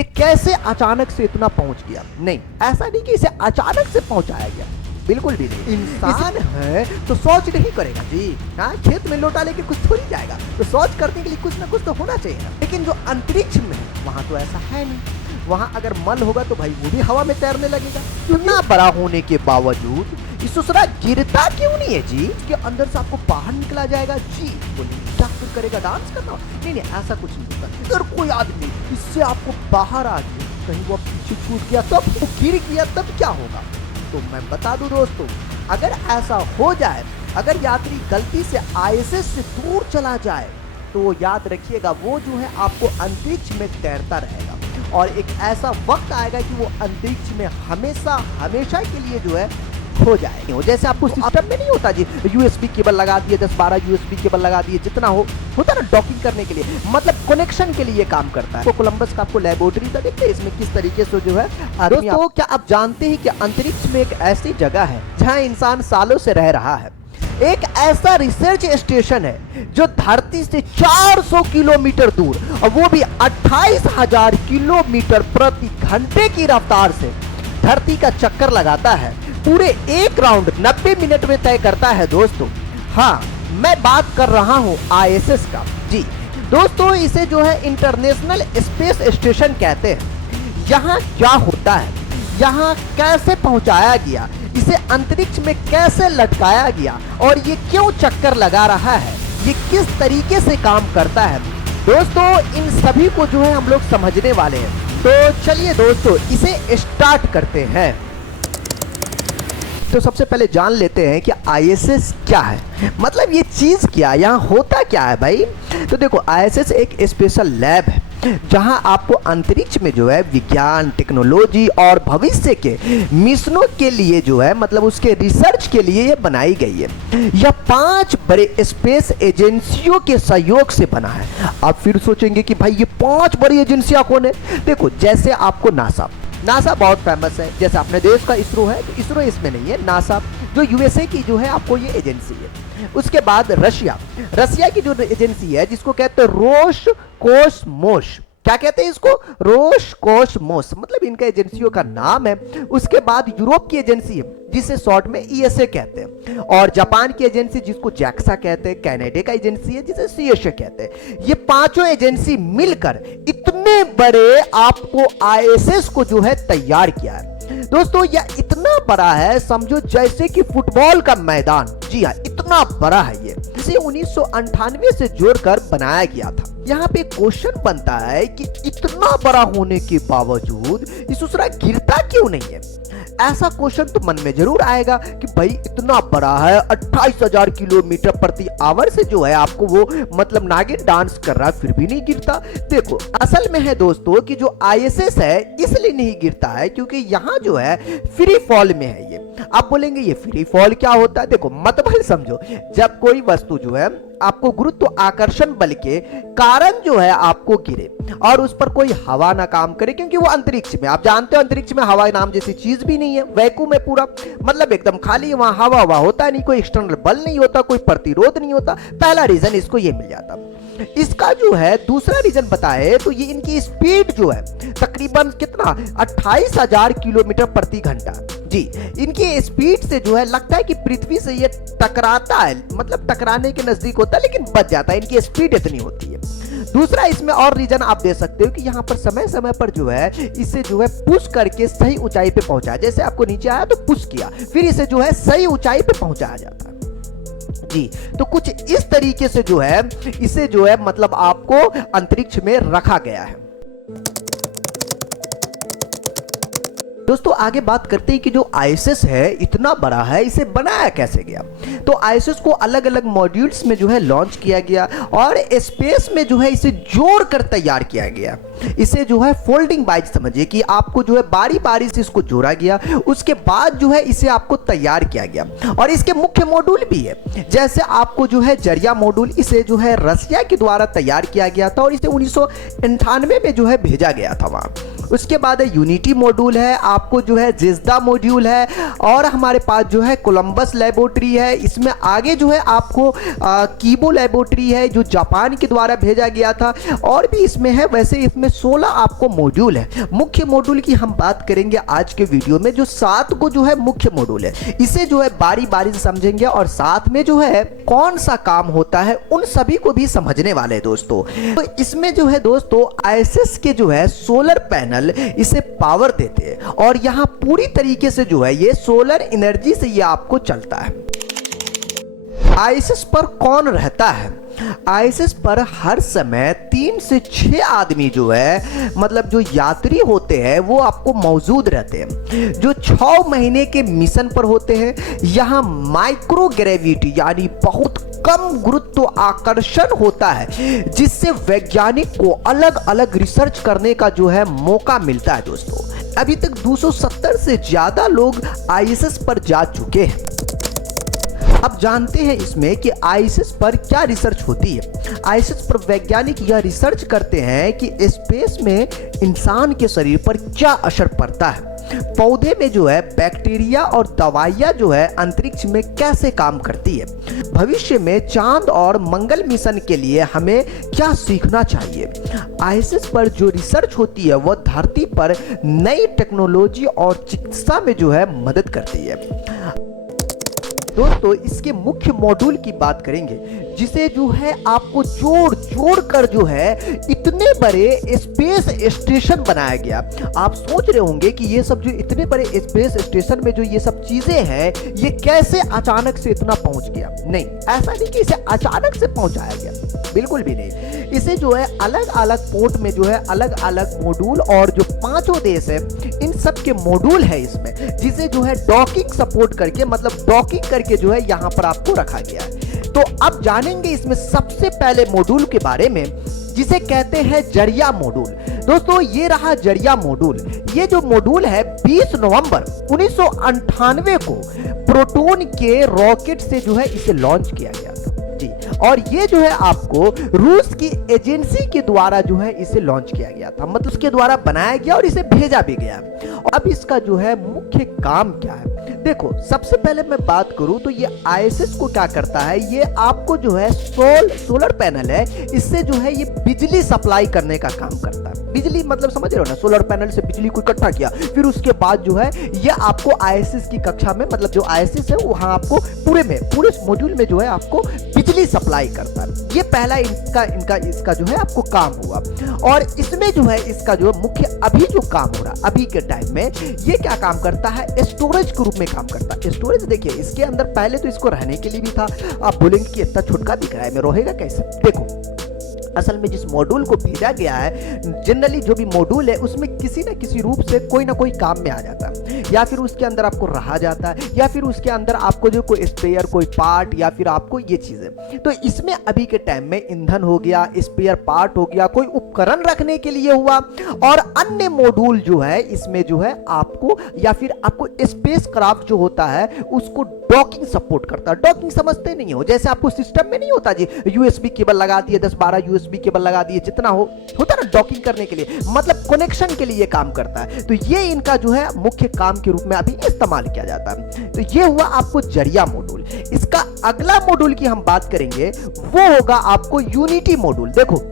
ये कैसे अचानक से इतना पहुंच गया? नहीं, ऐसा नहीं कि इसे अचानक से पहुंचाया गया, बिल्कुल भी नहीं। इंसान है तो सोच नहीं करेगा जी। हाँ, खेत में लोटा लेके कुछ थोड़ी जाएगा, तो सोच करने के लिए कुछ ना कुछ तो होना चाहिए ना। लेकिन जो अंतरिक्ष में है वहां तो ऐसा है नहीं। वहां अगर मल होगा तो भाई वो भी हवा में तैरने लगेगा। इतना बड़ा होने के बावजूद ये ससुरा गिरता क्यों नहीं है जी? इसके अंदर से आपको बाहर निकला जाएगा जी। बोलिए क्या फिर करेगा, डांस करना? नहीं नहीं, ऐसा कुछ नहीं होता। अगर कोई आदमी इससे आपको बाहर आ गया, कहीं वो पीछे छूट गया, तब वो गिर गया, तब क्या होगा? तो मैं बता दूं दोस्तों, अगर ऐसा हो जाए, अगर यात्री गलती से आईएसएस से दूर चला जाए, तो याद रखिएगा वो जो है आपको अंतरिक्ष में तैरता रहेगा और एक ऐसा वक्त आएगा कि वो अंतरिक्ष में हमेशा हमेशा के लिए जो है हो जाएंगे। जैसे आपको सिस्टम में नहीं होता जी, यूएसबी केबल लगा दिए, 10-12 यूएसबी केबल लगा दिए, जितना होता ना डॉकिंग करने के लिए, मतलब कनेक्शन के लिए काम करता है। तो कोलंबस का आपको लेबोरेटरी था, देखते हैं इसमें किस तरीके से जो है दोस्तों, क्या आप जानते हैं कि अंतरिक्ष में एक ऐसी जगह है जहां इंसान सालों से रह रहा है? एक ऐसा रिसर्च स्टेशन है जो धरती से 400 किलोमीटर दूर, और वो भी 28,000 किलोमीटर प्रति घंटे की रफ्तार से धरती का चक्कर लगाता है। पूरे एक राउंड 90 मिनट में तय करता है दोस्तों। हाँ, मैं बात कर रहा हूं आईएसएस का जी। दोस्तों, इसे जो है इंटरनेशनल स्पेस स्टेशन कहते हैं। यहाँ क्या होता है, यहाँ कैसे पहुंचाया गया, इसे अंतरिक्ष में कैसे लटकाया गया, और ये क्यों चक्कर लगा रहा है, ये किस तरीके से काम करता है, दोस्तों इन सभी को जो है हम लोग समझने वाले हैं। तो चलिए दोस्तों, इसे स्टार्ट करते हैं। तो सबसे पहले जान लेते हैं कि आईएसएस क्या है, मतलब ये चीज क्या, यहाँ होता क्या है भाई। तो देखो, आईएसएस एक स्पेशल लैब है जहां आपको अंतरिक्ष में जो है विज्ञान, टेक्नोलॉजी और भविष्य के मिशनों के लिए जो है, मतलब उसके रिसर्च के लिए ये बनाई गई है। यह 5 बड़े स्पेस एजेंसियों के सहयोग से बना है। आप फिर सोचेंगे कि भाई ये 5 बड़ी एजेंसियां कौन है? देखो, जैसे आपको नासा बहुत फेमस है, जैसे अपने देश का इसरो है, तो इसरो इसमें नहीं है, नासा जो यूएसए की जो है आपको ये एजेंसी है। उसके बाद रशिया की जो एजेंसी है जिसको कहते हैं रोसकोसमोस। क्या कहते हैं इसको? रोसकोसमोस, मतलब इनका एजेंसियों का नाम है। उसके बाद यूरोप की एजेंसी है जिसे शॉर्ट में ईएसए कहते हैं, और जापान की एजेंसी जिसको जैक्सा कहते हैं, कनाडा का एजेंसी है जिसे सीएसए कहते हैं। ये पांचों एजेंसी मिलकर इतने बड़े आपको आईएसएस को जो है तैयार किया है दोस्तों। यह इतना बड़ा है, समझो जैसे कि फुटबॉल का मैदान। जी हाँ, इतना बड़ा है ये। इसे 1998 से जोड़कर बनाया गया था। यहाँ पे क्वेश्चन बनता है कि इतना बड़ा होने के बावजूद ये दूसरा गिरता क्यों नहीं है? ऐसा क्वेश्चन तो मन में जरूर आएगा कि भाई इतना बड़ा है, 28,000 किलोमीटर प्रति आवर से जो है आपको वो मतलब नागिन डांस कर रहा है, फिर भी नहीं गिरता। देखो, असल में है दोस्तों कि जो आईएसएस है इसलिए नहीं गिरता है क्योंकि यहाँ जो है फ्री फॉल में है ये। आप बोलेंगे ये फ्री फॉल क्या होता है? देखो, मतलब समझो, जब कोई वस्तु जो है आपको गुरुत्व आकर्षण बल के कारण जो है आपको गिरे और उस पर कोई हवा ना काम करे, क्योंकि वो अंतरिक्ष में, आप जानते हो अंतरिक्ष में हवा नाम जैसी चीज भी नहीं है, वैक्यूम है पूरा, मतलब एकदम खाली, वहां हवा होता नहीं, कोई एक्सटर्नल बल नहीं होता, कोई प्रतिरोध नहीं होता। पहला रीजन इसको ये मिल जाता। इसका जो है दूसरा रीजन बताए तो ये इनकी स्पीड जो है तकरीबन कितना, 28,000 किलोमीटर प्रति घंटा। जी, इनकी स्पीड से जो है लगता है कि पृथ्वी से ये टकराता है, मतलब टकराने के नजदीक होता है लेकिन बच जाता है, इनकी स्पीड इतनी होती है। दूसरा इसमें और रीजन आप दे सकते हो कि यहाँ पर समय समय पर जो है इसे जो है पुश करके सही ऊंचाई पे पहुंचाया, जैसे आपको नीचे आया तो पुश किया, फिर इसे जो है सही ऊंचाई पे पहुंचाया जाता है। जी, तो कुछ इस तरीके से जो है इसे जो है मतलब आपको अंतरिक्ष में रखा गया है। दोस्तों, आगे बात करते हैं कि जो आईएसएस है इतना बड़ा है, इसे बनाया कैसे गया। तो आईएसएस को अलग अलग मॉड्यूल्स में जो है लॉन्च किया गया और स्पेस में जो है इसे जोड़कर तैयार किया गया। इसे जो है फोल्डिंग वाइज समझिए कि आपको जो है बारी बारी से इसको जोड़ा गया, उसके बाद जो है इसे आपको तैयार किया गया। और इसके मुख्य मॉड्यूल भी है, जैसे आपको जो है जरिया मॉड्यूल, इसे जो है रसिया के द्वारा तैयार किया गया था और इसे 1998 में जो है भेजा गया था वहां। उसके बाद यूनिटी मॉड्यूल है, आपको जो है जिस्दा मॉड्यूल है, और हमारे पास जो है कोलंबस लेबोरेटरी है। इसमें आगे जो है आपको कीबो लेबोरेटरी है जो जापान के द्वारा भेजा गया था, और भी इसमें है। वैसे इसमें 16 आपको मॉड्यूल है। मुख्य मॉड्यूल की हम बात करेंगे आज के वीडियो में, जो 7 को जो है मुख्य मॉड्यूल है, इसे जो है बारी बारी से समझेंगे, और साथ में जो है कौन सा काम होता है उन सभी को भी समझने वाले हैं दोस्तों। तो इसमें जो है दोस्तों ISS के जो है सोलर पैनल इसे पावर देते हैं, और यहाँ पूरी तरीके से जो है ये सोलर एनर्जी से ये आपको चलता है। ISS पर कौन रहता है? ISS पर हर समय 3 से 6 आदमी जो है, मतलब जो यात्री होते हैं, वो आपको मौजूद रहते हैं, जो 6 महीने के मिशन पर होते हैं। यहाँ माइक्रो ग्रेविटी यानी बहुत कम गुरुत्व आकर्षण होता है, जिससे वैज्ञानिक को अलग अलग रिसर्च करने का जो है मौका मिलता है दोस्तों। अभी तक 270 से ज्यादा लोग ISS पर जा चुके हैं। अब जानते हैं इसमें कि ISS पर क्या रिसर्च होती है। ISS पर वैज्ञानिक यह रिसर्च करते हैं कि स्पेस में इंसान के शरीर पर क्या असर पड़ता है, पौधे में जो है बैक्टीरिया और दवाइयाँ जो है अंतरिक्ष में कैसे काम करती है, भविष्य में चांद और मंगल मिशन के लिए हमें क्या सीखना चाहिए। ISS पर जो रिसर्च होती है वह धरती पर नई टेक्नोलॉजी और चिकित्सा में जो है मदद करती है। दोस्तों इसके मुख्य मॉड्यूल की बात करेंगे, जिसे जो है आपको जोड़ कर जो है इतने बड़े स्पेस स्टेशन बनाया गया। आप सोच रहे होंगे कि ये सब जो इतने बड़े स्पेस स्टेशन में जो ये सब चीजें हैं, ये कैसे अचानक से इतना पहुंच गया। नहीं, ऐसा नहीं कि इसे अचानक से पहुंचाया गया, बिल्कुल भी नहीं। इसे जो है अलग अलग पोर्ट में जो है अलग अलग मॉड्यूल, और जो 5 देश है इन सब के मॉड्यूल है इसमें, जिसे जो है डॉकिंग सपोर्ट करके, मतलब डॉकिंग करके जो है यहाँ पर आपको रखा गया है। तो अब जानेंगे इसमें सबसे पहले मॉड्यूल के बारे में, जिसे कहते हैं जरिया मॉड्यूल। दोस्तों ये रहा जरिया मॉड्यूल। ये जो मॉड्यूल है 20 नवंबर 1998 को प्रोटॉन के रॉकेट से जो है इसे लॉन्च किया गया था जी, और ये जो है आपको रूस की एजेंसी के द्वारा जो है इसे लॉन्च किया गया था, मतलब उसके द्वारा बनाया गया और इसे भेजा भी गया। अब इसका जो है मुख्य काम क्या है, देखो सबसे पहले मैं बात करूं तो ये ISS को क्या करता है, ये आपको जो है सोलर पैनल है, इससे जो है ये बिजली सप्लाई करने का काम करता है। बिजली मतलब समझ रहे हो ना, सोलर पैनल से बिजली को इकट्ठा किया, फिर उसके बाद जो है ये आपको ISS की कक्षा में, मतलब जो ISS है वहां आपको पूरे मॉड्यूल में जो है आपको बिजली सप्लाई करता है। ये पहला इसका जो है आपको काम हुआ। और इसमें जो है इसका जो मुख्य अभी जो काम हो रहा अभी के टाइम में, ये क्या काम करता है, स्टोरेज के रूप में काम करता है। स्टोरेज देखिए इसके अंदर पहले तो इसको रहने के लिए भी था। आप बोलेंगे कि इतना छोटका दिख रहा है, में रहेगा कैसे। देखो असल में जिस मॉड्यूल को भेजा गया है, जनरली जो भी मॉड्यूल है उसमें किसी न किसी रूप से कोई ना कोई काम में आ जाता है, या फिर उसके अंदर आपको रहा जाता है, या फिर उसके अंदर आपको जो कोई स्पेयर, कोई पार्ट, या फिर आपको ये चीजें। तो इसमें अभी के टाइम में ईंधन हो गया, स्पेयर पार्ट हो गया, कोई उपकरण रखने के लिए हुआ, और अन्य मॉड्यूल जो है इसमें जो है आपको, या फिर आपको स्पेस क्राफ्ट जो होता है उसको डॉकिंग सपोर्ट करता है। डॉकिंग समझते नहीं हो, जैसे आपको सिस्टम में नहीं होता जी USB केबल लगा दिए, 10-12 USB केबल लगा दिए, जितना होता ना डॉकिंग करने के लिए, मतलब कनेक्शन के लिए काम करता है। तो ये इनका जो है मुख्य काम के रूप में अभी इस्तेमाल किया जाता है। तो ये हुआ आपको जरिया मॉड्यूल। इसका अगला मॉड्यूल की हम बात करेंगे, वो होगा आपको यूनिटी मॉड्यूल। देखो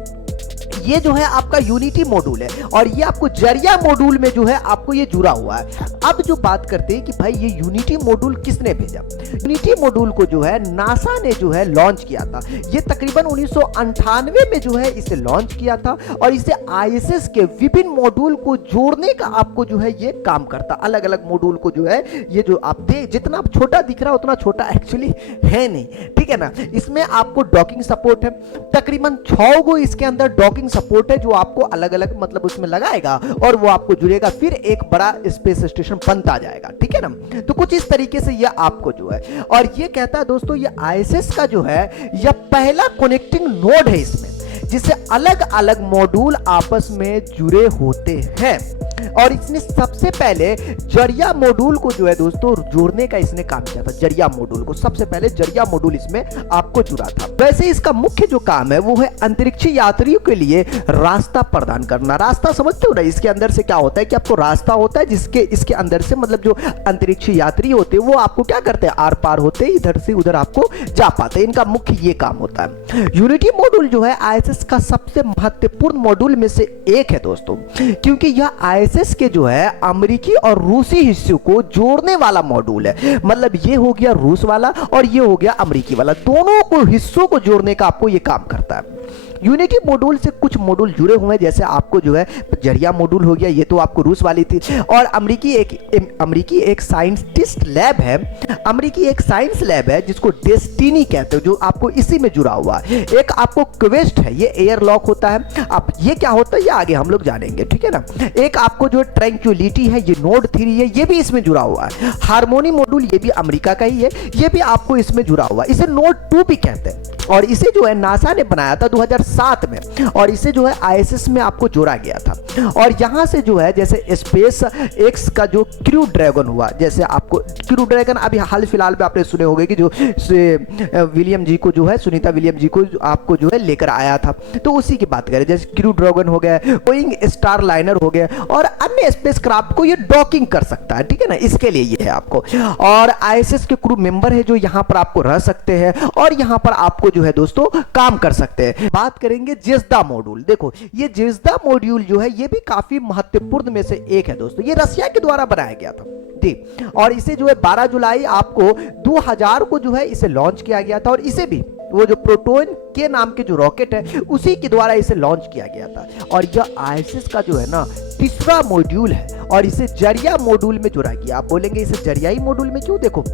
ये जो है आपका यूनिटी मॉड्यूल है, और ये आपको जरिया मॉड्यूल में जो है आपको ये जुड़ा हुआ है। अब जो बात करते हैं कि भाई ये यूनिटी मॉड्यूल किसने भेजा, यूनिटी मॉड्यूल को जो है नासा ने जो है लॉन्च किया था। ये तकरीबन 1998 में जो है इसे लॉन्च किया था, और इसे ISS के विभिन्न मॉड्यूल को जोड़ने का आपको जो है ये काम करता। अलग अलग मॉड्यूल को जो है ये जो आप जितना छोटा दिख रहा है उतना छोटा एक्चुअली है नहीं, ठीक है ना। इसमें आपको डॉकिंग सपोर्ट है, तकरीबन 6 गो इसके अंदर डॉकिंग सपोर्ट है, जो आपको अलग अलग मतलब उसमें लगाएगा और वो आपको जुड़ेगा, फिर एक बड़ा स्पेस स्टेशन बनता जाएगा, ठीक है ना। तो कुछ इस तरीके से ये आपको जो है, और ये कहता है दोस्तों ये ISS का जो है यह पहला कनेक्टिंग नोड है इसमें, जिससे अलग अलग मॉड्यूल आपस में जुड़े होते हैं। और इसने सबसे पहले जरिया मॉड्यूल को जो है दोस्तों जोड़ने का इसने काम किया था। जरिया मॉड्यूल को सबसे पहले जरिया मॉड्यूल इसमें आपको जुड़ा था। वैसे इसका मुख्य जो काम है वो है अंतरिक्षी यात्रियों के लिए रास्ता प्रदान करना। रास्ता समझते हो ना, इसके अंदर से क्या होता है कि आपको रास्ता होता है जिसके इसके अंदर से मतलब जो अंतरिक्षी यात्री होते हैं वो आपको क्या करते हैं, आर पार होते हैं, इधर से उधर आपको जा पाते हैं। इनका मुख्य ये काम होता है। यूनिटी मॉड्यूल जो है आईएसएस का सबसे महत्वपूर्ण मॉड्यूल में से एक है दोस्तों, क्योंकि यह आईएसएस के जो है अमेरिकी और रूसी हिस्सों को जोड़ने वाला मॉड्यूल है। मतलब ये हो गया रूस वाला और ये हो गया अमेरिकी वाला, दोनों को हिस्सों को जोड़ने का आपको ये काम करता है। यूनिटी मॉड्यूल से कुछ मॉड्यूल जुड़े हुए हैं, जैसे आपको जो है जरिया मॉड्यूल हो गया, ये तो आपको रूस वाली थी। और अमेरिकी एक साइंटिस्ट लैब है, अमेरिकी एक साइंस लैब है जिसको डेस्टिनी कहते हो, जो आपको इसी में जुड़ा हुआ है। एक आपको क्वेस्ट है, ये एयरलॉक होता है। अब ये क्या होता है ये आगे हम लोग जानेंगे, ठीक है ना। एक आपको जो ट्रैंक्विलिटी है, ये नोड 3 है, ये भी इसमें जुड़ा हुआ है। हार्मोनी मॉड्यूल ये भी अमेरिका का ही है, ये भी आपको इसमें जुड़ा हुआ है। इसे नोड 2 भी कहते हैं और इसे जो है नासा ने बनाया था 2007 में और इसे जो है आईएसएस में आपको जोड़ा गया था। और यहां से जो है जैसे स्पेस एक्स का जो क्रू ड्रैगन हुआ, जैसे आपको क्रू ड्रैगन अभी हाल फिलहाल में आपने सुने होंगे कि जो विलियम जी को जो है, सुनीता विलियम जी को आपको जो है लेकर आया था, तो उसी की बात करें। जैसे क्रू ड्रैगन हो गया, बोइंग स्टार लाइनर हो गया और अन्य स्पेस क्राफ्ट को ये डॉकिंग कर सकता है, ठीक है ना, इसके लिए ये है आपको। और आईएसएस के क्रू मेंबर है जो यहाँ पर आपको रह सकते हैं और यहाँ पर आपको जो है दोस्तों काम कर सकते हैं। बात करेंगे जेज़्दा मॉड्यूल। देखो ये जेज़्दा मॉड्यूल जो है ये भी काफी महत्वपूर्ण में से एक है दोस्तों। ये रसिया के द्वारा बनाया गया था, ठीक। और इसे जो है 12 जुलाई आपको 2000 को जो है इसे लॉन्च किया गया था और इसे भी वो जो प्रोटॉन के नाम के जो रॉकेट है उसी के द्वारा इसे लॉन्च किया गया था। और यह आईएसएस का जो है ना तीसरा मॉड्यूल है और इसे जरिया मॉड्यूल में जोड़ा गया। आप बोलेंगे इसे जरियाई मॉड्यूल में क्यों, देखो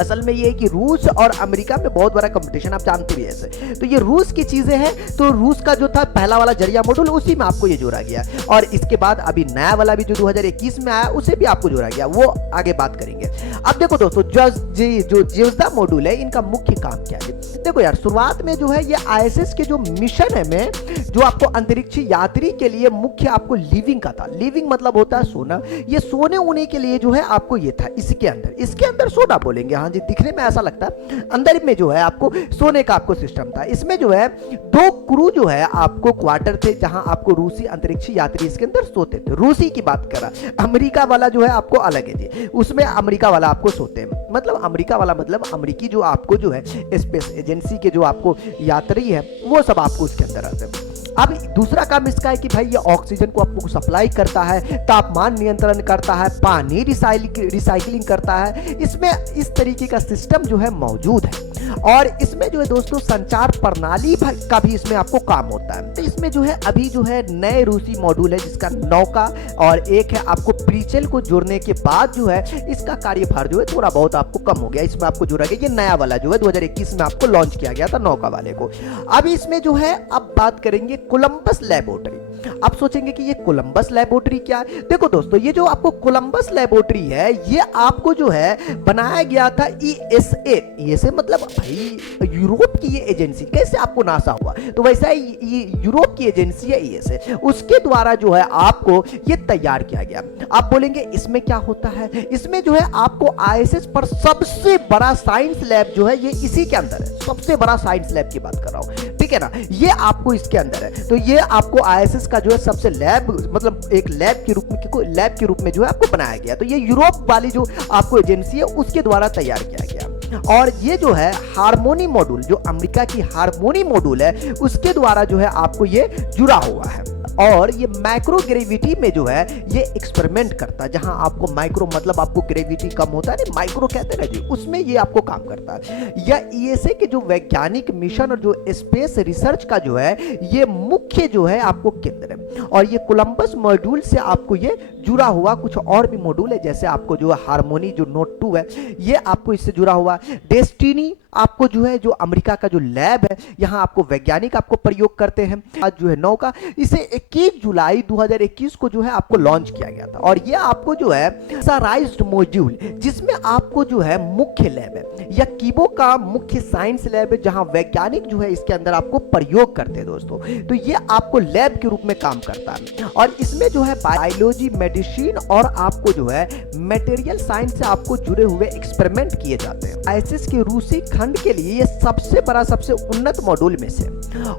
असल में ये है कि रूस और अमेरिका में बहुत बड़ा कंपटीशन, आप जानते भी ऐसे, तो ये रूस की चीजें हैं। तो रूस का जो था पहला वाला जरिया मॉड्यूल उसी में आपको ये जोड़ा गया और इसके बाद अभी नया वाला भी जो 2021 में आया उसे भी आपको जोड़ा गया, वो आगे बात करेंगे। अब देखो दोस्तों जो जेज़्दा मॉड्यूल है इनका मुख्य काम क्या है। देखो यार शुरुआत में जो है ये आईएसएस के जो मिशन है में जो आपको अंतरिक्षी यात्री के लिए मुख्य आपको लिविंग का था। लिविंग मतलब होता है सोना, ये सोने ऊने के लिए जो है आपको ये था। इसके अंदर सोना बोलेंगे, हाँ जी, दिखने में ऐसा लगता है, अंदर में जो है आपको सोने का आपको सिस्टम था। इसमें जो है 2 क्रू जो है आपको क्वार्टर थे जहां आपको रूसी अंतरिक्षी यात्री इसके अंदर सोते थे। रूसी की बात करा, अमेरिका वाला जो है आपको अलग है जी, उसमें अमेरिका वाला आपको सोते हैं। मतलब अमेरिका वाला मतलब अमेरिकी जो आपको जो है स्पेस एजेंसी के जो आपको यात्री है वो सब आपको उसके अंदर आते हैं। अब दूसरा काम इसका है कि भाई ये ऑक्सीजन को आपको सप्लाई करता है, तापमान नियंत्रण करता है, पानी रिसाइकलिंग करता है। इसमें इस तरीके का सिस्टम जो है मौजूद है और इसमें जो है दोस्तों संचार प्रणाली का भी इसमें आपको काम होता है। तो इसमें जो है अभी जो है नए रूसी मॉड्यूल है जिसका नौका और एक है आपको प्रीचेल को जोड़ने के बाद जो है इसका कार्यभार जो है थोड़ा बहुत आपको कम हो गया, इसमें आपको जोड़ा गया। ये नया वाला जो है 2021 में आपको लॉन्च किया गया था नौका वाले को। अब इसमें जो है अब बात करेंगे कोलंबस लेबोरेटरी। आप सोचेंगे कि ये कोलंबस लेबोरेटरी क्या है। देखो दोस्तों ये जो आपको कोलंबस लेबोरेटरी है ये आपको जो है बनाया गया था ईएसए मतलब भाई यूरोप की ये एजेंसी, कैसे आपको नासा हुआ तो वैसा ही यूरोप की एजेंसी है ईएसए, उसके द्वारा जो है आपको ये तैयार किया गया। आप बोलेंगे इसमें क्या होता है, इसमें जो है आपको आईएसएस पर सबसे बड़ा साइंस लैब जो है ये इसी के अंदर है। सबसे बड़ा साइंस लैब की बात कर रहा हूं, ठीक है ना, ये आपको इसके अंदर है। तो ये आपको आईएसएस का जो है सबसे लैब मतलब एक लैब के रूप में जो है आपको बनाया गया। तो ये यूरोप वाली जो आपको एजेंसी है उसके द्वारा तैयार किया गया। और ये जो है हार्मोनी मॉड्यूल जो अमेरिका की हार्मोनी मॉड्यूल है उसके द्वारा जो है आपको ये जुड़ा हुआ है। और ये माइक्रो ग्रेविटी में जो है ये एक्सपेरिमेंट करता है, जहां आपको माइक्रो मतलब आपको ग्रेविटी कम होता है ना, माइक्रो कहते हैं ना जी, उसमें ये आपको काम करता है। यह ईएसए के जो वैज्ञानिक मिशन और जो स्पेस रिसर्च का जो है ये मुख्य जो है आपको केंद्र है। और ये कोलंबस मॉड्यूल से आपको ये जुड़ा हुआ कुछ और भी मॉड्यूल है, जैसे आपको जो हार्मोनी जो नोट 2 है ये आपको इससे जुड़ा हुआ। डेस्टिनी आपको जो है जो अमेरिका का जो लैब है यहाँ आपको वैज्ञानिक आपको प्रयोग करते हैं। आज जो है नौका इसे एक 21 जुलाई 2021 को जो है आपको लॉन्च किया गया था। और ये आपको जो है प्रेशराइज्ड मॉड्यूल, जिसमें आपको जो है मुख्य लैब है या कीबो का मुख्य साइंस लैब है, जहां वैज्ञानिक जो है इसके अंदर आपको प्रयोग करते हैं दोस्तों। तो ये आपको लैब के रूप में काम करता है और इसमें जो है बायोलॉजी, मेडिसिन और आपको जो है मटेरियल साइंस से आपको जुड़े हुए एक्सपेरिमेंट किए जाते हैं। आईएसएस के रूसी खंड के लिए ये सबसे बड़ा, सबसे उन्नत मॉड्यूल में से,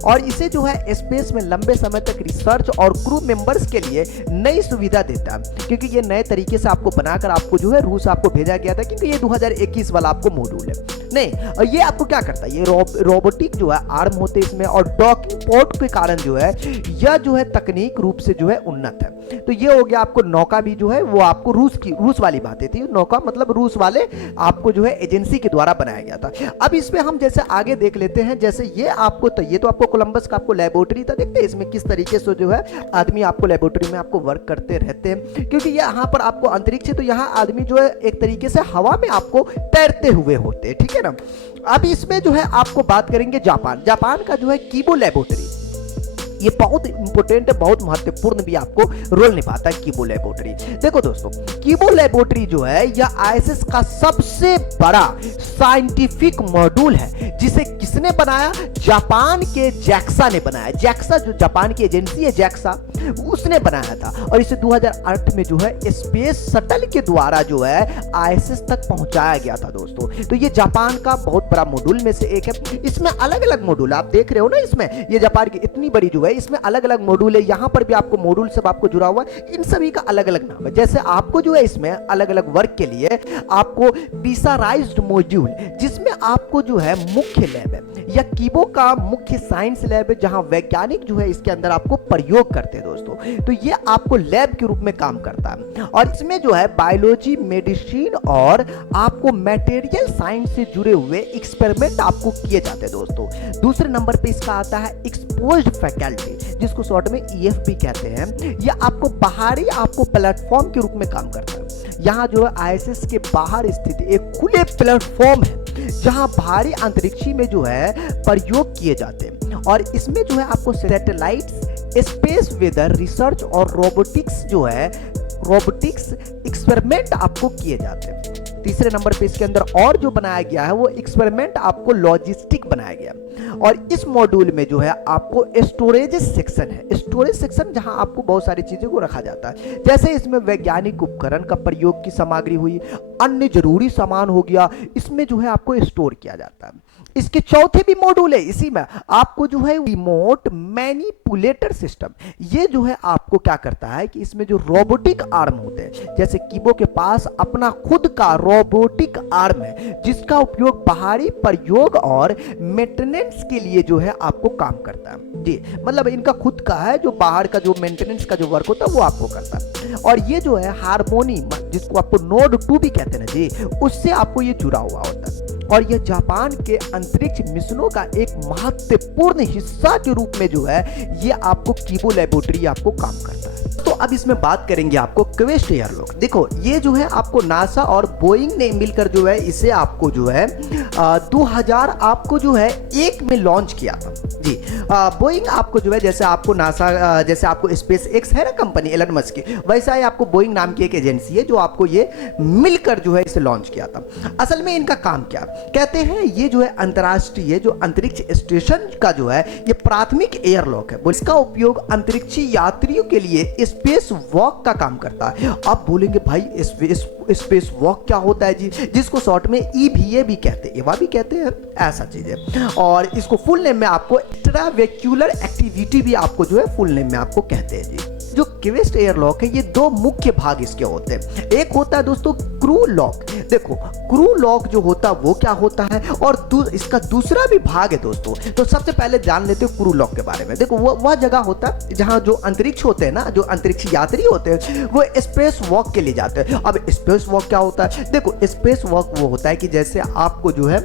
और इसे जो है स्पेस में लंबे समय तक रिसर्च और क्रू मेंबर्स के लिए नई सुविधा देता है, क्योंकि ये नए तरीके से आपको बनाकर आपको जो है रूस आपको भेजा गया था, क्योंकि ये 2021 वाला आपको मॉड्यूल है नहीं। और ये आपको क्या करता है, ये रोबोटिक जो है आर्म होते हैं इसमें, और डॉकिंग पोर्ट के कारण जो है यह जो है तकनीक रूप से जो है उन्नत है। तो ये हो गया आपको नौका भी जो है वो आपको रूस वाली बातें थी। नौका मतलब रूस वाले आपको जो है एजेंसी के द्वारा बनाया गया था। अब इसमें हम जैसे आगे देख लेते हैं, जैसे ये आपको, तो ये तो आपको कोलंबस का आपको लेबोरेटरी था, देखते हैं इसमें किस तरीके से जो है आदमी आपको लेबोरेटरी में आपको वर्क करते रहते हैं, क्योंकि यहाँ पर आपको अंतरिक्ष है तो यहाँ आदमी जो है एक तरीके से हवा में आपको तैरते हुए होते हैं, ठीक है ना। अब इसमें जो है आपको बात करेंगे जापान का जो है कीबो लेबोरेटरी, ये बहुत इंपॉर्टेंट है, बहुत महत्वपूर्ण भी आपको रोल निभाता है कीबो लेबोरेटरी। देखो दोस्तों, कीबो लेबोरेटरी जो है यह आईएसएस का सबसे बड़ा साइंटिफिक मॉड्यूल है, जिसे किसने बनाया, जापान के जैक्सा ने बनाया। जैक्सा जो जापान की एजेंसी है जैक्सा, उसने बनाया था, और इसे 2008 में जो है स्पेस शटल के द्वारा जो है आईएसएस तक पहुंचाया गया था दोस्तों। तो ये जापान का बहुत बड़ा मॉड्यूल में से एक है। इसमें अलग अलग मॉड्यूल आप देख रहे हो ना, इसमें ये जापान की इतनी बड़ी जो है इसमें अलग अलग मॉड्यूल है। यहां पर भी आपको मॉड्यूल सब आपको जुड़ा हुआ है, इन सभी का अलग अलग नाम है। जैसे आपको जो है इसमें अलग अलग वर्क के लिए आपको प्रेशराइज्ड मॉड्यूल, जिसमें आपको जो है मुख्य लैब है या कीबो का मुख्य साइंस लैब है, जहां वैज्ञानिक जो है इसके अंदर आपको प्रयोग करते हैं दोस्तों। तो ये आपको लैब के रूप में काम करता है, और इसमें जो है बायोलॉजी, मेडिसिन और आपको मटेरियल साइंस से जुड़े हुए एक्सपेरिमेंट आपको किए जाते हैं दोस्तों। दूसरे नंबर पे इसका आता है एक्सपोज्ड फैकल्टी, जिसको शॉर्ट में ईएफपी कहते हैं। ये आपको बाहरी आपको प्लेटफॉर्म के रूप में काम करता है। यहाँ जो है आईएसएस के बाहर स्थित एक खुले प्लेटफॉर्म है, जहां भारी अंतरिक्षी में जो है प्रयोग किए जाते हैं, और इसमें जो है आपको सैटेलाइट्स, स्पेस वेदर रिसर्च और रोबोटिक्स एक्सपेरिमेंट आपको किए जाते हैं। तीसरे नंबर पे इसके अंदर और जो बनाया गया है वो एक्सपेरिमेंट आपको लॉजिस्टिक बनाया गया, और इस मॉड्यूल में जो है आपको स्टोरेज सेक्शन है। स्टोरेज सेक्शन जहां आपको बहुत सारी चीजों को रखा जाता है, जैसे इसमें वैज्ञानिक उपकरण का प्रयोग की सामग्री हुई, अन्य जरूरी सामान हो गया, इसमें जो है आपको स्टोर किया जाता है। इसके चौथे भी मॉड्यूल है, इसी में आपको जो है रिमोट मैनिपुलेटर सिस्टम, ये जो है आपको क्या करता है कि इसमें जो रोबोटिक आर्म होते हैं, जैसे कीबो के पास अपना खुद का रोबोटिक आर्म है, जिसका उपयोग बाहरी प्रयोग और मेंटेनेंस के लिए जो है आपको काम करता है जी। मतलब इनका खुद का है, जो बाहर का जो मेंटेनेंस का जो वर्क होता है वो आपको करता है। और ये जो है हार्मोनी, जिसको आपको नोड 2 भी कहते हैं ना जी, उससे आपको ये जुड़ा हुआ होता है, और यह जापान के अंतरिक्ष मिशनों का एक महत्वपूर्ण हिस्सा के रूप में जो है ये आपको कीबो लेबोरेटरी आपको काम करता है। तो अब इसमें बात करेंगे आपको क्वेस्ट एयरलॉक। देखो ये जो है आपको नासा और बोइंग ने मिलकर जो है इसे आपको जो है 2000 आपको जो है 1 में लॉन्च किया था जी। बोइंग आपको जो है, जैसे आपको नासा, जैसे आपको स्पेस एक्स है ना कंपनी एलन मस्क की, वैसा ही आपको बोइंग नाम की एक एजेंसी है जो आपको ये मिलकर जो है इसे लॉन्च किया था। असल में इनका काम क्या कहते हैं, ये जो है अंतरराष्ट्रीय जो अंतरिक्ष स्टेशन का जो है ये प्राथमिक एयरलॉक है। इसका उपयोग अंतरिक्षी यात्रियों के लिए स्पेस वॉक का काम करता है। आप बोलेंगे भाई स्पेस वॉक क्या होता है जी, जिसको शॉर्ट में ईवीए भी कहते हैं, एवा भी कहते हैं, ऐसा चीज है। और इसको फुल नेम में आपको एक्स्ट्रावेक्युलर एक्टिविटी भी आपको जो है फुल नेम में आपको कहते हैं जी। जो क्वेस्ट एयरलॉक है ये 2 मुख्य भाग इसके होते हैं। एक होता है दोस्तों क्रू लॉक। देखो क्रू लॉक जो होता है वो क्या होता है, और इसका दूसरा भी भाग है दोस्तों। तो सबसे पहले जान लेते हैं क्रू लॉक के बारे में। देखो वह जगह होता है जहां जो अंतरिक्ष होते हैं ना, जो अंतरिक्ष यात्री होते हैं वो स्पेस वॉक के लिए जाते हैं। अब स्पेस वॉक क्या होता है, देखो स्पेस वॉक वो होता है कि जैसे आपको जो है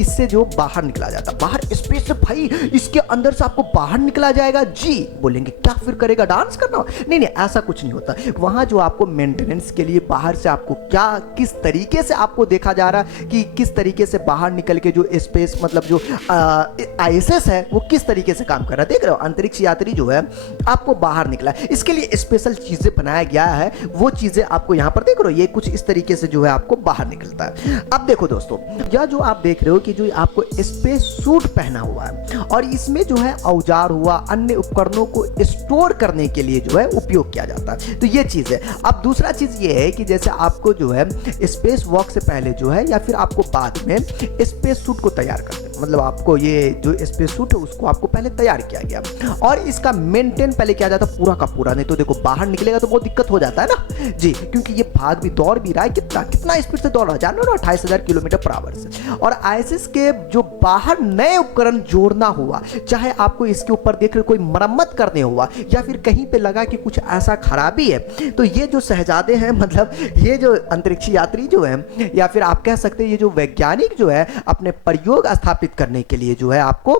इससे जो बाहर निकला जाता है, बाहर स्पेस से भाई इसके अंदर से आपको बाहर निकला जाएगा जी। बोलेंगे क्या फिर करेगा, डांस करना? नहीं नहीं, ऐसा कुछ नहीं होता। वहां जो आपको मेंटेनेंस के लिए बाहर से आपको क्या किस तरीके से आपको देखा जा रहा है कि किस तरीके से बाहर निकल के जो स्पेस मतलब जो ISS है वो किस तरीके से काम कर रहा है। देख रहे हो अंतरिक्ष यात्री जो है आपको बाहर निकला है, इसके लिए स्पेशल चीजें बनाया गया है। वो चीजें आपको यहाँ पर देख रहे हो, ये कुछ इस तरीके से जो है आपको बाहर निकलता है। अब देखो दोस्तों, यह जो आप देख रहे हो कि जो आपको स्पेस सूट पहना हुआ है और इसमें जो है औजार हुआ अन्य उपकरणों को स्टोर करने के लिए जो है उपयोग किया जाता है। तो ये चीज है। अब दूसरा चीज ये है कि जैसे आपको जो है स्पेस वॉक से पहले जो है या फिर आपको बाद में स्पेस सूट को तैयार करते हैं, मतलब आपको ये जो स्पेस सूट है उसको आपको पहले तैयार किया गया और इसका मेंटेन पहले किया जाता पूरा का पूरा। नहीं तो देखो बाहर निकलेगा तो बहुत दिक्कत हो जाता है ना जी, क्योंकि ये भाग भी दौड़ भी रहा है, कितना स्पीड से दौड़ रहा है जानो ना, 28,000 किलोमीटर पर आवर से। और ISS के जो बाहर नए उपकरण जोड़ना हुआ, चाहे आपको इसके ऊपर देख रहे कोई मरम्मत करने हुआ या फिर कहीं पे लगा कि कुछ ऐसा खराबी है, तो ये जो शहजादे हैं मतलब ये जो अंतरिक्ष यात्री जो है या फिर आप कह सकते हैं ये जो वैज्ञानिक जो है अपने प्रयोग स्थापित करने के लिए जो है आपको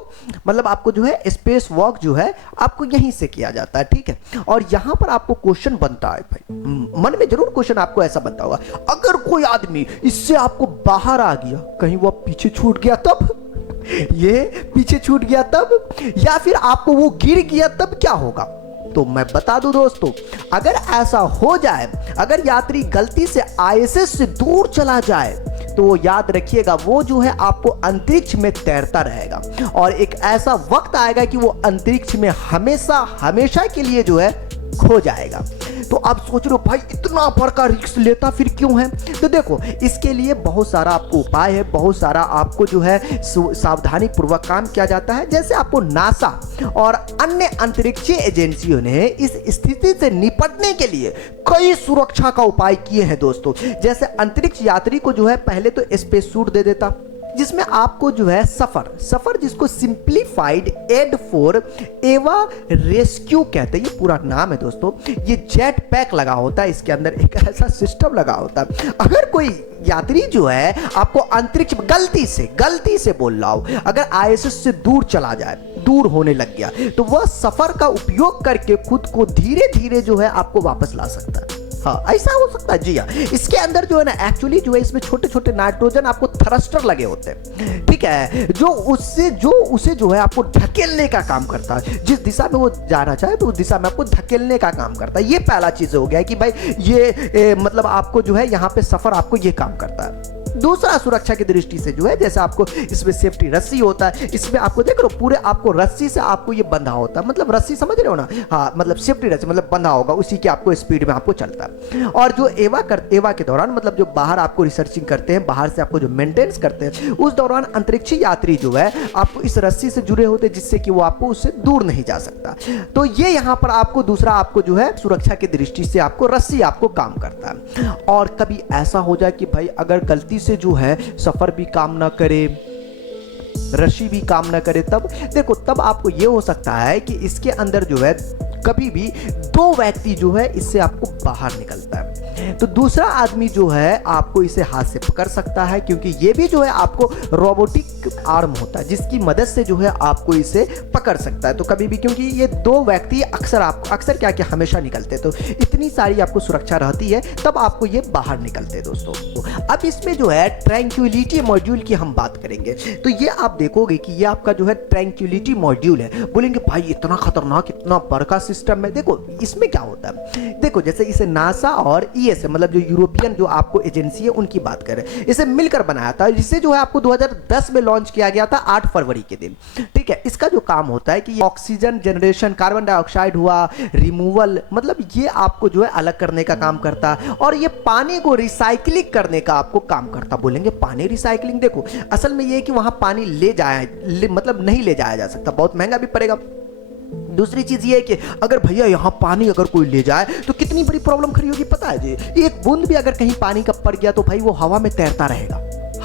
मतलब आपको जो है स्पेस वॉक जो है आपको यहीं से किया जाता है, ठीक है। और यहां पर आपको क्वेश्चन बनता है भाई, मन में जरूर क्वेश्चन आपको ऐसा बनता होगा, अगर कोई आदमी इससे आपको बाहर आ गया, कहीं वो पीछे छूट गया तब ये पीछे छूट गया तब, या फिर आपको वो गिर गया तब क्या होगा? तो मैं बता दूं दोस्तों, अगर ऐसा हो जाए, अगर यात्री गलती से ISS से दूर चला जाए तो वो याद रखिएगा वो जो है आपको अंतरिक्ष में तैरता रहेगा और एक ऐसा वक्त आएगा कि वो अंतरिक्ष में हमेशा हमेशा के लिए जो है खो जाएगा। तो आप सोच रहे हो भाई इतना बड़ा रिस्क लेता फिर क्यों है? तो देखो इसके लिए बहुत सारा आपको उपाय है, बहुत सारा आपको जो है सावधानी पूर्वक काम किया जाता है। जैसे आपको नासा और अन्य अंतरिक्षीय एजेंसियों ने इस स्थिति से निपटने के लिए कई सुरक्षा का उपाय किए हैं दोस्तों। जैसे अंतरिक्ष यात्री को जो है पहले तो स्पेस सूट दे देता, जिसमें आपको जो है सफर जिसको सिंप्लीफाइड एड फॉर एवा रेस्क्यू कहते हैं, ये पूरा नाम है दोस्तों। ये जेट पैक लगा होता है, इसके अंदर एक ऐसा सिस्टम लगा होता है, अगर कोई यात्री जो है आपको अंतरिक्ष गलती से बोल रहा हो, अगर ISS से दूर चला जाए, दूर होने लग गया, तो वह सफर का उपयोग करके खुद को धीरे धीरे जो है आपको वापस ला सकता है। हाँ ऐसा हो सकता है जी हाँ। इसके अंदर जो है ना एक्चुअली जो है इसमें छोटे छोटे नाइट्रोजन आपको थ्रस्टर लगे होते हैं, ठीक है, जो उसे जो है आपको धकेलने का काम करता है। जिस दिशा में वो जाना चाहे तो उस दिशा में आपको धकेलने का काम करता है। ये पहला चीज हो गया कि भाई ये मतलब आपको जो है यहाँ पे सफर आपको ये काम करता है। दूसरा सुरक्षा की दृष्टि से जो है जैसे आपको इसमें सेफ्टी रस्सी होता है, इसमें आपको देख लो पूरे आपको रस्सी से आपको ये बंधा होता है, मतलब रस्सी समझ रहे हो ना, हाँ मतलब सेफ्टी रस्सी मतलब बंधा होगा, उसी की आपको स्पीड में आपको चलता है। और जो एवा के दौरान मतलब जो बाहर आपको रिसर्चिंग करते हैं, बाहर से आपको जो मेंटेनेंस करते हैं, उस दौरान अंतरिक्षी यात्री जो है आपको इस रस्सी से जुड़े होते हैं जिससे कि वो आपको उससे दूर नहीं जा सकता। तो ये यहाँ पर आपको दूसरा आपको जो है सुरक्षा की दृष्टि से आपको रस्सी आपको काम करता है। और कभी ऐसा हो जाए कि भाई अगर गलती से जो है सफर भी काम ना करे, रस्सी भी काम ना करे, तब देखो तब आपको ये हो सकता है कि इसके अंदर जो है कभी भी दो व्यक्ति जो है इससे आपको बाहर निकलता है, तो दूसरा आदमी जो है आपको इसे हाथ से पकड़ सकता है, क्योंकि ये भी जो है आपको रोबोटिक आर्म होता है जिसकी मदद से जो है आपको इसे पकड़ सकता है। तो कभी भी क्योंकि ये दो व्यक्ति अक्सर क्या हमेशा निकलते, तो इतनी सारी आपको सुरक्षा रहती है तब आपको ये बाहर निकलते हैं दोस्तों। अब इसमें जो है ट्रैंक्विलिटी मॉड्यूल की हम बात करेंगे, तो ये आप देखोगे कि ये आपका जो है ट्रैंक्विलिटी मॉड्यूल है। बोलेंगे भाई इतना खतरनाक इतना बड़का सिस्टम है, देखो इसमें क्या होता है, देखो जैसे इसे नासा और ESA मतलब जो यूरोपियन जो आपको एजेंसी है उनकी बात करें, इसे मिलकर बनाया था, जिसे जो है आपको 2010 में लॉन्च किया गया था 8 फरवरी के दिन, ठीक है। इसका जो काम होता है कि ऑक्सीजन जनरेशन, कार्बन डाइऑक्साइड हुआ रिमूवल, मतलब ये आपको जो है अलग करने का काम करता है, और ये पानी को रिसाइकलिंग करने का आपको काम करता। बोलेंगे पानी रिसाइकलिंग, देखो असल में ये है कि वहां पानी मतलब नहीं ले जाया जा सकता, बहुत महंगा भी पड़ेगा। दूसरी चीज ये है कि अगर भैया यहाँ पानी अगर कोई ले जाए तो कितनी बड़ी प्रॉब्लम खड़ी होगी पता है जी, एक बूंद भी अगर कहीं पानी का पड़ गया तो भाई वो हवा में तैरता रहेगा,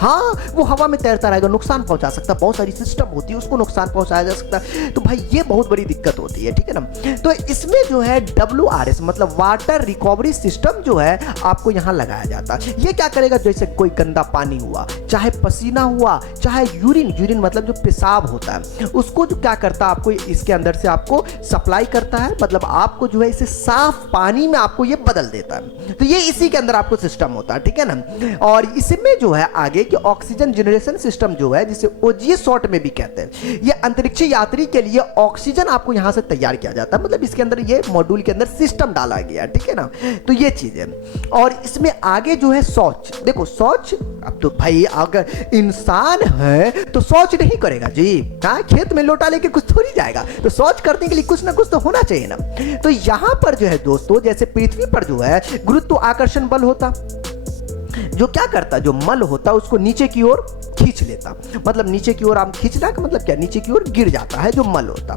हाँ वो हवा में तैरता रहेगा, नुकसान पहुंचा सकता है, बहुत सारी सिस्टम होती है उसको नुकसान पहुंचाया जा सकता है। तो भाई ये बहुत बड़ी दिक्कत होती है, ठीक है ना। तो इसमें जो है WRS मतलब वाटर रिकवरी सिस्टम जो है आपको यहाँ लगाया जाता है। ये क्या करेगा, जैसे कोई गंदा पानी हुआ, चाहे पसीना हुआ, चाहे यूरिन मतलब जो पेशाब होता है, उसको जो क्या करता है आपको इसके अंदर से आपको सप्लाई करता है, मतलब आपको जो है इसे साफ पानी में आपको ये बदल देता है। तो ये इसी के अंदर आपको सिस्टम होता है, ठीक है ना। और इसमें जो है आगे कि ऑक्सीजन जनरेशन सिस्टम जो है, जिसे OGS शॉर्ट में भी कहते हैं, ये अंतरिक्ष यात्री के लिए ऑक्सीजन आपको यहाँ से तैयार किया जाता है, मतलब इसके अंदर ये मॉड्यूल के अंदर सिस्टम डाला गया, ठीक है ना। तो ये चीज है। और इसमें आगे जो है शौच, देखो शौच, अब तो भाई अगर इंसान है तो शौच नहीं करेगा जी, हाँ खेत में लोटा लेके कुछ थोड़ी जाएगा, तो शौच करने के लिए कुछ ना कुछ तो होना चाहिए ना। तो यहां पर जो है दोस्तों, जैसे पृथ्वी पर जो है गुरुत्व आकर्षण बल होता, जो क्या करता, जो मल होता उसको नीचे की ओर खींच लेता, मतलब नीचे की ओर आप खींचना का मतलब क्या, नीचे की ओर गिर जाता है जो मल होता।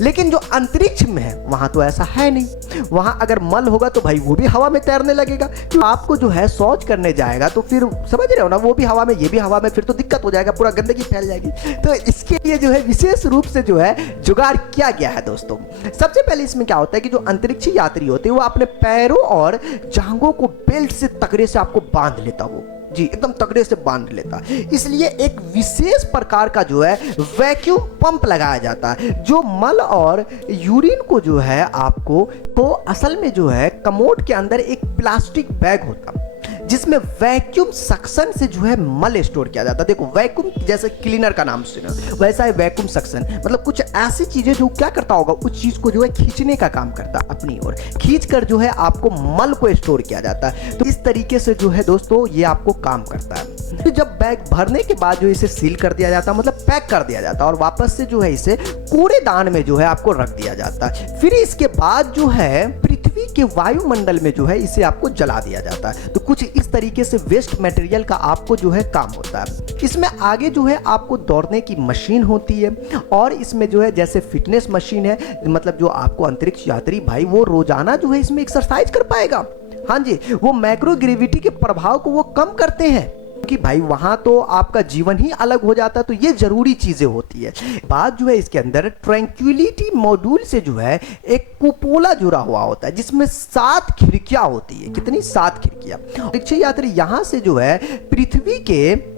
लेकिन जो अंतरिक्ष में है वहां तो ऐसा है नहीं, वहां अगर मल होगा तो भाई वो भी हवा में तैरने लगेगा। तो आपको जो है शौच करने जाएगा तो फिर समझ रहे हो ना, वो भी हवा में ये भी हवा में, फिर तो दिक्कत हो जाएगा, पूरा गंदगी फैल जाएगी। तो इसके लिए जो है विशेष रूप से जो है जुगाड़ किया गया है दोस्तों। सबसे पहले इसमें क्या होता है कि जो अंतरिक्ष यात्री होते हैं वो अपने पैरों और जांघों को बेल्ट से तगड़े से आपको बांध लेता, वो जी एकदम तगड़े से बांध लेता, इसलिए एक विशेष प्रकार का जो है वैक्यूम पंप लगाया जाता है, जो मल और यूरिन को जो है आपको, तो असल में जो है कमोड के अंदर एक प्लास्टिक बैग होता जिसमें वैक्यूम सक्शन से जो है मल स्टोर किया जाता है। देखो वैक्यूम जैसे क्लीनर का नाम सुना, वैसा है वैक्यूम सक्शन, मतलब कुछ ऐसी चीजें जो क्या करता होगा, उस चीज को जो है खींचने का काम करता है, अपनी ओर खींच कर जो है आपको मल को स्टोर किया जाता है। तो इस तरीके से जो है दोस्तों ये आपको काम करता है। तो जब बैग भरने के बाद जो इसे सील कर दिया जाता है, मतलब पैक कर दिया जाता है, और वापस से जो है इसे कूड़ेदान में जो है आपको रख दिया जाता है। फिर इसके बाद जो है पृथ्वी के वायुमंडल में जो है इसे आपको जला दिया जाता है। तो कुछ इस तरीके से वेस्ट मटेरियल का आपको जो है काम होता है। इसमें आगे जो है आपको दौड़ने की मशीन होती है, और इसमें जो है जैसे फिटनेस मशीन है, मतलब जो आपको अंतरिक्ष यात्री भाई वो रोजाना जो है इसमें एक्सरसाइज कर पाएगा। हाँ जी, वो माइक्रोग्रेविटी के प्रभाव को वो कम करते हैं, कि भाई वहां तो आपका जीवन ही अलग हो जाता है। तो ये जरूरी चीजें होती है। बात जो है इसके अंदर ट्रैंक्विलिटी मॉड्यूल से जो है एक कुपोला जुड़ा हुआ होता है, जिसमें 7 खिड़कियां होती है। कितनी? 7 खिड़कियां। अंतरिक्ष यात्री यहां से जो है पृथ्वी के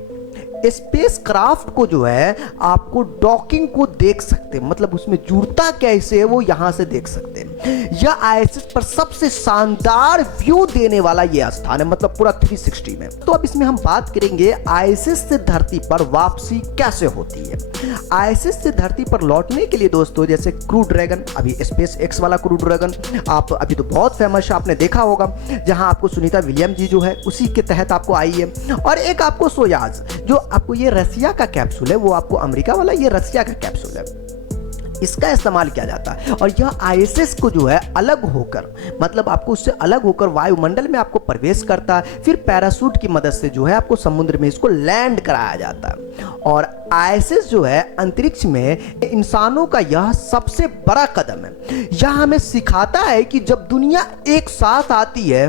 स्पेस क्राफ्ट को जो है आपको डॉकिंग को देख सकते हैं, मतलब उसमें जुड़ता कैसे है वो यहां से देख सकते हैं। यह ISS पर सबसे शानदार व्यू देने वाला यह स्थान है, मतलब पूरा 360 में। तो अब इसमें हम बात करेंगे ISS से धरती पर वापसी कैसे होती है। ISS से धरती पर लौटने के लिए दोस्तों, जैसे क्रू ड्रैगन, अभी स्पेस एक्स वाला क्रू ड्रैगन आप अभी तो बहुत फेमस है, आपने देखा होगा, जहां आपको सुनीता विलियम जी जो है उसी के तहत आपको आई है। और एक आपको सोयाज, जो आपको ये रसिया का कैप्सूल है, वो आपको अमेरिका वाला ये रसिया का कैप्सूल है, इसका इस्तेमाल किया जाता है। और यह ISS को जो है अलग होकर, मतलब आपको उससे अलग होकर वायुमंडल में आपको प्रवेश करता है, फिर पैराशूट की मदद से जो है आपको समुद्र में इसको लैंड कराया जाता है। और ISS जो है अंतरिक्ष में इंसानों का यह सबसे बड़ा कदम है। यह हमें सिखाता है कि जब दुनिया एक साथ आती है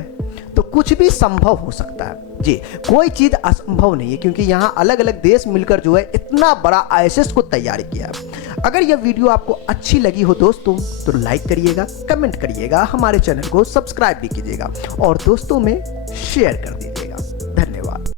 तो कुछ भी संभव हो सकता है जी, कोई चीज असंभव नहीं है, क्योंकि यहाँ अलग अलग देश मिलकर जो है इतना बड़ा ISS को तैयार किया है। अगर यह वीडियो आपको अच्छी लगी हो दोस्तों तो लाइक करिएगा, कमेंट करिएगा, हमारे चैनल को सब्सक्राइब भी कीजिएगा और दोस्तों में शेयर कर दीजिएगा।